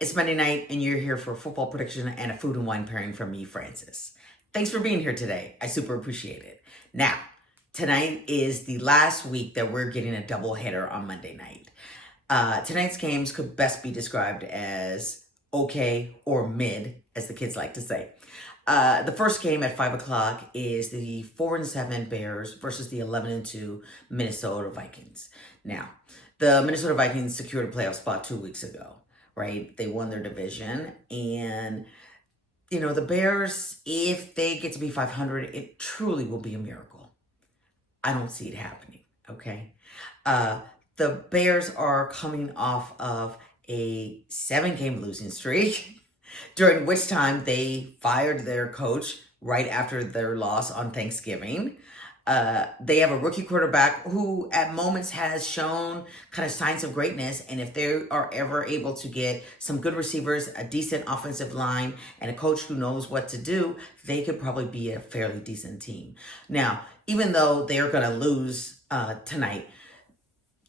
It's Monday night, and you're here for a football prediction and a food and wine pairing from me, Francis. Thanks for being here today. I super appreciate it. Now, tonight is the last week that we're getting a double header on Monday night. Tonight's games could best be described as okay or mid, as the kids like to say. The first game at 5 o'clock is the 4-7 Bears versus the 11-2 Minnesota Vikings. Now, the Minnesota Vikings secured a playoff spot 2 weeks ago, right? They won their division, and the Bears, if they get to be 500, it truly will be a miracle. I don't see it happening. Okay, the Bears are coming off of a 7-game losing streak. During which time they fired their coach right after their loss on Thanksgiving. They have a rookie quarterback who at moments has shown kind of signs of greatness. And if they are ever able to get some good receivers, a decent offensive line, and a coach who knows what to do, they could probably be a fairly decent team. Now, even though they're going to lose tonight,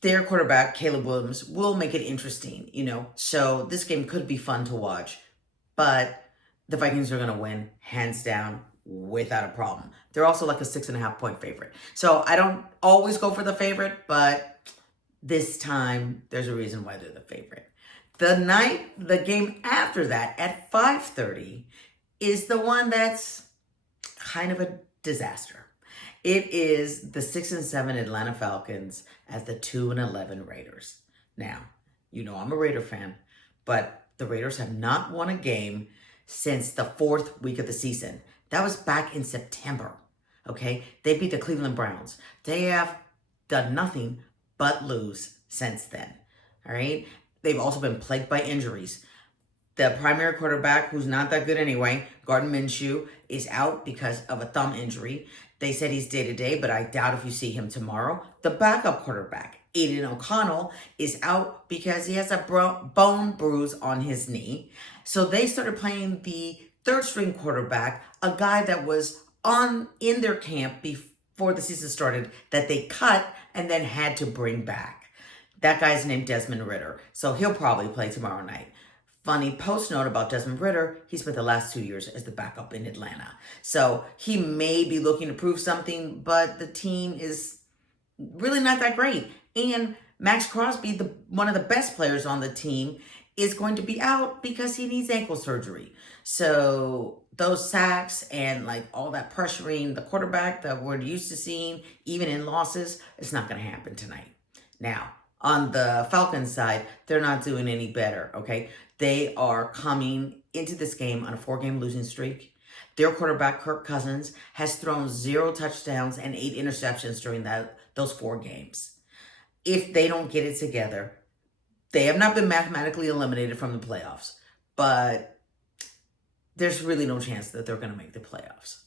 their quarterback, Caleb Williams, will make it interesting, So this game could be fun to watch. But the Vikings are going to win, hands down, without a problem. They're also like a 6.5-point favorite. So I don't always go for the favorite, but this time there's a reason why they're the favorite. The game after that at 5:30 is the one that's kind of a disaster. It is the 6-7 Atlanta Falcons at the 2-11 Raiders. Now, I'm a Raider fan, but the Raiders have not won a game since the 4th week of the season. That was back in September, okay? They beat the Cleveland Browns. They have done nothing but lose since then, all right? They've also been plagued by injuries. The primary quarterback, who's not that good anyway, Gardner Minshew, is out because of a thumb injury. They said he's day-to-day, but I doubt if you see him tomorrow. The backup quarterback, Aiden O'Connell, is out because he has a bone bruise on his knee. So they started playing the third-string quarterback, a guy that was in their camp before the season started, that they cut and then had to bring back. That guy's named Desmond Ridder, so he'll probably play tomorrow night. Funny post note about Desmond Ridder, he spent the last 2 years as the backup in Atlanta. So he may be looking to prove something, but the team is really not that great. And Max Crosby, one of the best players on the team, is going to be out because he needs ankle surgery. So those sacks and all that pressuring the quarterback that we're used to seeing, even in losses, it's not going to happen tonight. Now, on the Falcons side, they're not doing any better, okay? They are coming into this game on a 4-game losing streak. Their quarterback, Kirk Cousins, has thrown 0 touchdowns and 8 interceptions during those 4 games. If they don't get it together, they have not been mathematically eliminated from the playoffs, but there's really no chance that they're going to make the playoffs.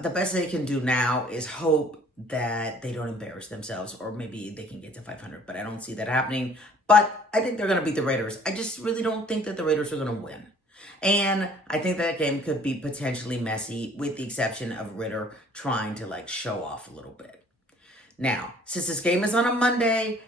The best they can do now is hope that they don't embarrass themselves, or maybe they can get to 500, but I don't see that happening. But I think they're going to beat the Raiders. I just really don't think that the Raiders are going to win. And I think that game could be potentially messy, with the exception of Ridder trying to show off a little bit. Now, since this game is on a Monday,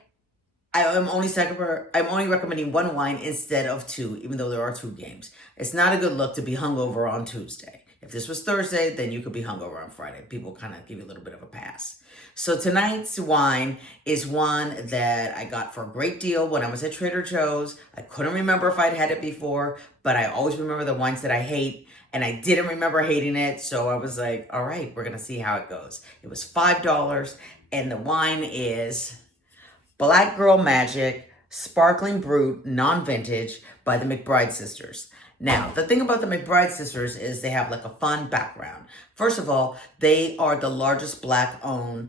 I'm only recommending 1 wine instead of 2, even though there are 2 games. It's not a good look to be hungover on Tuesday. If this was Thursday, then you could be hungover on Friday. People kind of give you a little bit of a pass. So tonight's wine is one that I got for a great deal when I was at Trader Joe's. I couldn't remember if I'd had it before, but I always remember the wines that I hate, and I didn't remember hating it. So I was like, all right, we're going to see how it goes. It was $5, and the wine is Black Girl Magic Sparkling Brut Non-Vintage by the McBride Sisters. Now, the thing about the McBride Sisters is they have a fun background. First of all, they are the largest Black-owned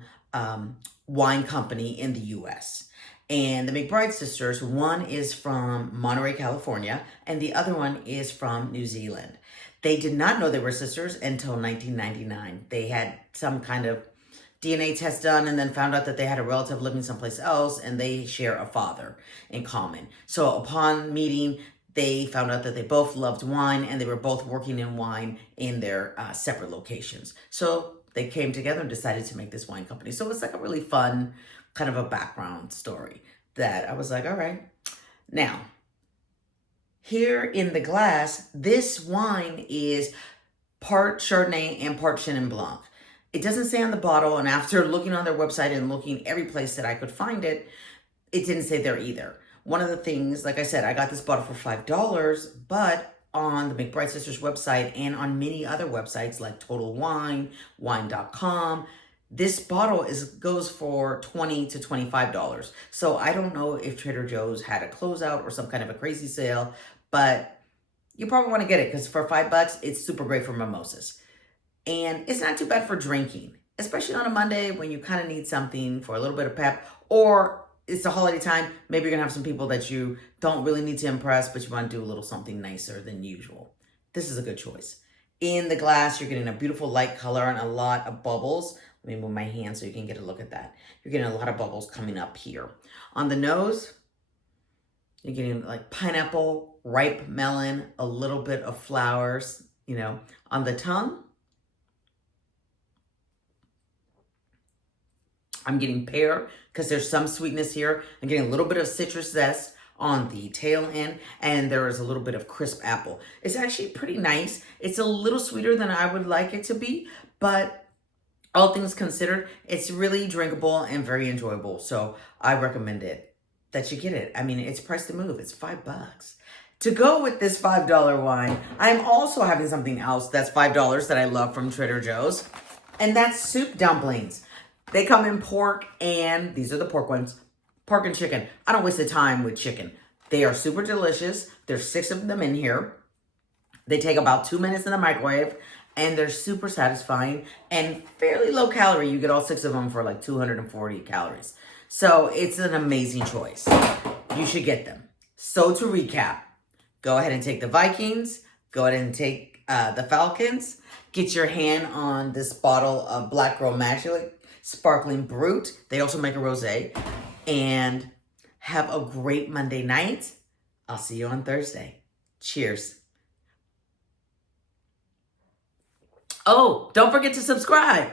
wine company in the U.S. And the McBride Sisters, one is from Monterey, California, and the other one is from New Zealand. They did not know they were sisters until 1999. They had some kind of DNA test done and then found out that they had a relative living someplace else, and they share a father in common. So upon meeting, they found out that they both loved wine, and they were both working in wine in their separate locations. So they came together and decided to make this wine company. So it's a really fun kind of a background story that I was like, all right. Now, Here in the glass, this wine is part Chardonnay and part Chenin Blanc. It doesn't say on the bottle, and after looking on their website and looking every place that I could find it, it didn't say there either. One of the things, like I said, I got this bottle for $5, but on the McBride Sisters website and on many other websites like Total Wine, wine.com, this bottle goes for $20 to $25. So I don't know if Trader Joe's had a closeout or some kind of a crazy sale, but you probably want to get it because for $5, it's super great for mimosas. And it's not too bad for drinking, especially on a Monday when you kind of need something for a little bit of pep, or it's the holiday time. Maybe you're going to have some people that you don't really need to impress, but you want to do a little something nicer than usual. This is a good choice. In the glass, you're getting a beautiful light color and a lot of bubbles. Let me move my hand so you can get a look at that. You're getting a lot of bubbles coming up here. On the nose, you're getting like pineapple, ripe melon, a little bit of flowers, On the tongue, I'm getting pear because there's some sweetness here. I'm getting a little bit of citrus zest on the tail end, and there is a little bit of crisp apple. It's actually pretty nice. It's a little sweeter than I would like it to be, but all things considered, it's really drinkable and very enjoyable. So I recommend it that you get it. I mean, it's priced to move. It's $5. To go with this $5 wine, I'm also having something else that's $5 that I love from Trader Joe's, and that's soup dumplings. They come in pork, and these are the pork ones, pork and chicken. I don't waste the time with chicken. They are super delicious. There's 6 of them in here. They take about 2 minutes in the microwave, and they're super satisfying and fairly low calorie. You get all 6 of them for like 240 calories. So it's an amazing choice. You should get them. So to recap, go ahead and take the Vikings. Go ahead and take the Falcons. Get your hand on this bottle of Black Girl Magic Sparkling Brut. They also make a rosé. And have a great Monday night. I'll see you on Thursday. Cheers. Oh, don't forget to subscribe.